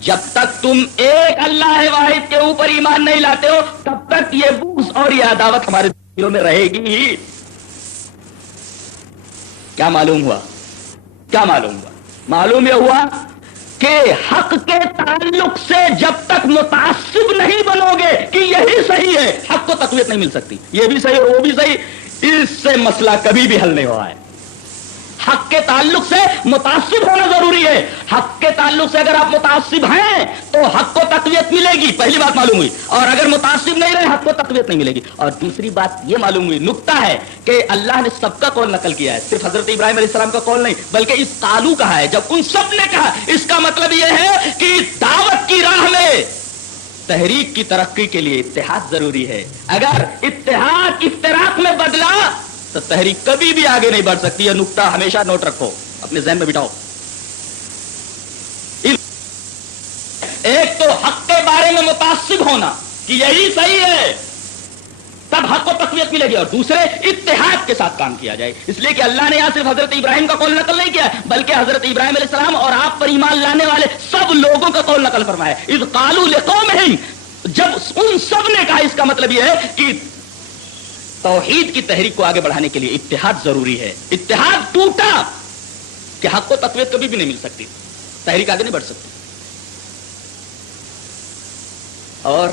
جب تک تم ایک اللہ واحد کے اوپر ایمان نہیں لاتے ہو تب تک یہ بغض اور یہ عداوت ہمارے دلوں میں رہے گی ہی۔ کیا معلوم ہوا؟ کیا معلوم ہوا؟ معلوم یہ ہوا کہ حق کے تعلق سے جب تک متعصب نہیں بنو گے کہ یہی صحیح ہے، حق کو تقویت نہیں مل سکتی، یہ بھی صحیح اور وہ بھی صحیح، اس سے مسئلہ کبھی بھی حل نہیں ہوا ہے۔ حق کے تعلق سے متعصب ہونا ضروری ہے، حق کے تعلق سے اگر آپ متعصب ہیں تو حق کو تقویت ملے گی، پہلی بات معلوم ہوئی، اور اگر متعصب نہیں رہے حق کو تقویت نہیں ملے گی۔ اور دوسری بات یہ معلوم ہوئی، نکتہ ہے کہ اللہ نے سب کا قول نقل کیا ہے، صرف حضرت ابراہیم علیہ السلام کا قول نہیں بلکہ اس قالو کہا ہے، جب ان سب نے کہا، اس کا مطلب یہ ہے کہ دعوت کی راہ میں تحریک کی ترقی کے لیے اتحاد ضروری ہے، اگر اتحاد افتراق میں بدلا تو تحریک کبھی بھی آگے نہیں بڑھ سکتی۔ یہ نقطہ ہمیشہ نوٹ رکھو، اپنے ذہن میں بٹھاؤ۔ ایک تو حق کے بارے میں متعصب ہونا کہ یہی صحیح ہے، تب حق کو تقویت ملے گی، اور دوسرے اتحاد کے ساتھ کام کیا جائے، اس لیے کہ اللہ نے یہاں صرف حضرت ابراہیم کا قول نقل نہیں کیا بلکہ حضرت ابراہیم علیہ السلام اور آپ پر ایمان لانے والے سب لوگوں کا قول نقل فرمایا۔ اذ قالوا لقومہم، جب ان سب نے کہا اس کا مطلب یہ ہے کہ توحید کی تحریک کو آگے بڑھانے کے لیے اتحاد ضروری ہے. اتحاد ٹوٹا کہ حق و تقویت کبھی بھی نہیں مل سکتی, تحریک آگے نہیں بڑھ سکتی. اور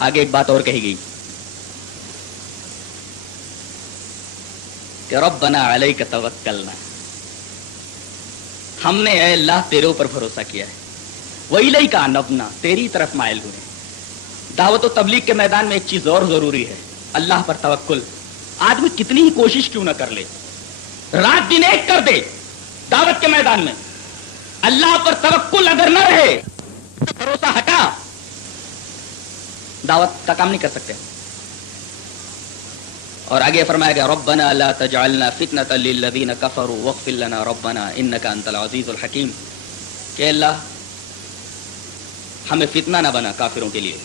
آگے ایک بات اور کہی گئی کہ ربنا علیک توکلنا, ہم نے اے اللہ تیرے اوپر بھروسہ کیا ہے, وإلیک انبنا, تیری طرف مائل ہوئے. دعوت و تبلیغ کے میدان میں ایک چیز اور ضروری ہے, اللہ پر توکل. آدمی کتنی ہی کوشش کیوں نہ کر لے, رات دن ایک کر دے, دعوت کے میدان میں اللہ پر توکل اگر نہ رہے, بھروسہ ہٹا, دعوت کا کام نہیں کر سکتے. اور آگے فرمایا گیا ربنا لا تجعلنا فتنة للذین کفروا واغفر لنا ربنا انک انت العزیز الحکیم, کہ اللہ ہمیں فتنہ نہ بنا کافروں کے لیے,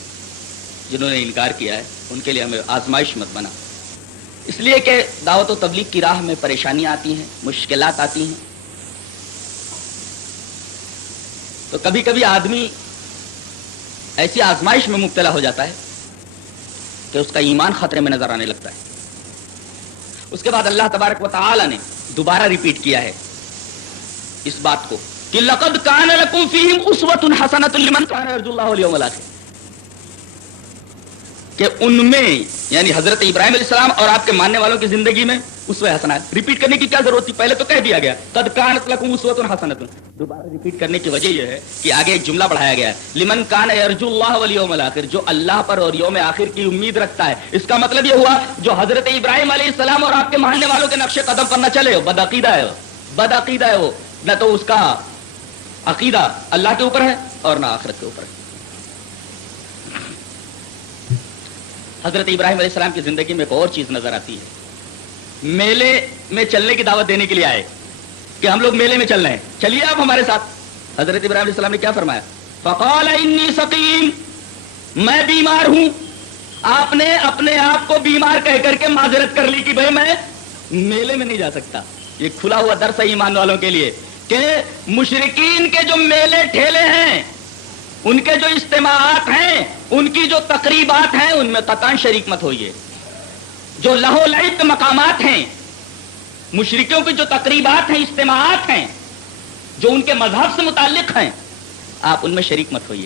جنہوں نے انکار کیا ہے ان کے لیے ہمیں آزمائش مت بنا. اس لیے کہ دعوت و تبلیغ کی راہ میں پریشانیاں آتی ہیں, مشکلات آتی ہیں, تو کبھی کبھی آدمی ایسی آزمائش میں مبتلا ہو جاتا ہے کہ اس کا ایمان خطرے میں نظر آنے لگتا ہے. اس کے بعد اللہ تبارک و تعالی نے دوبارہ ریپیٹ کیا ہے اس بات کو کہ لقد کان لکم فیہم اسوۃ حسنۃ لمن کان یرجو اللہ والیوم الآخر, کہ ان میں یعنی حضرت ابراہیم علیہ السلام اور آپ کے ماننے والوں کی زندگی میں اسوہ حسنہ ہے. ریپیٹ کرنے کی کیا ضرورت تھی, پہلے تو کہہ دیا گیا قد کانت لکم اسوۃ حسنۃ. دوبارہ ریپیٹ کرنے کی وجہ یہ ہے کہ آگے ایک جملہ بڑھایا گیا ہے لمن کان یرجو اللہ والیوم الآخر, جو اللہ پر اور یوم آخر کی امید رکھتا ہے. اس کا مطلب یہ ہوا جو حضرت ابراہیم علیہ السلام اور آپ کے ماننے والوں کے نقش قدم پر نہ چلے, بدعقیدہ ہے, بدعقیدہ ہے وہ, نہ تو اس کا عقیدہ اللہ کے اوپر ہے اور نہ آخرت کے اوپر ہے. حضرت ابراہیم علیہ السلام کی زندگی میں ایک اور چیز نظر آتی ہے, میلے میں چلنے کی دعوت دینے کے لیے آئے کہ ہم لوگ میلے میں چل رہے ہیں, چلیے آپ ہمارے ساتھ. حضرت ابراہیم علیہ السلام نے کیا فرمایا, فقال انی سقیم, میں بیمار ہوں. آپ نے اپنے آپ کو بیمار کہہ کر کے معذرت کر لی کہ بھائی میں میلے میں نہیں جا سکتا. یہ کھلا ہوا درس ہے ایمان والوں کے لیے کہ مشرکین کے جو میلے ٹھیلے ہیں, ان کے جو اجتماعات ہیں, ان کی جو تقریبات ہیں, ان میں قطعاً شریک مت ہوئیے. جو لہو لعب کے مقامات ہیں, مشرکوں کی جو تقریبات ہیں, اجتماعات ہیں, جو ان کے مذہب سے متعلق ہیں, آپ ان میں شریک مت ہوئیے.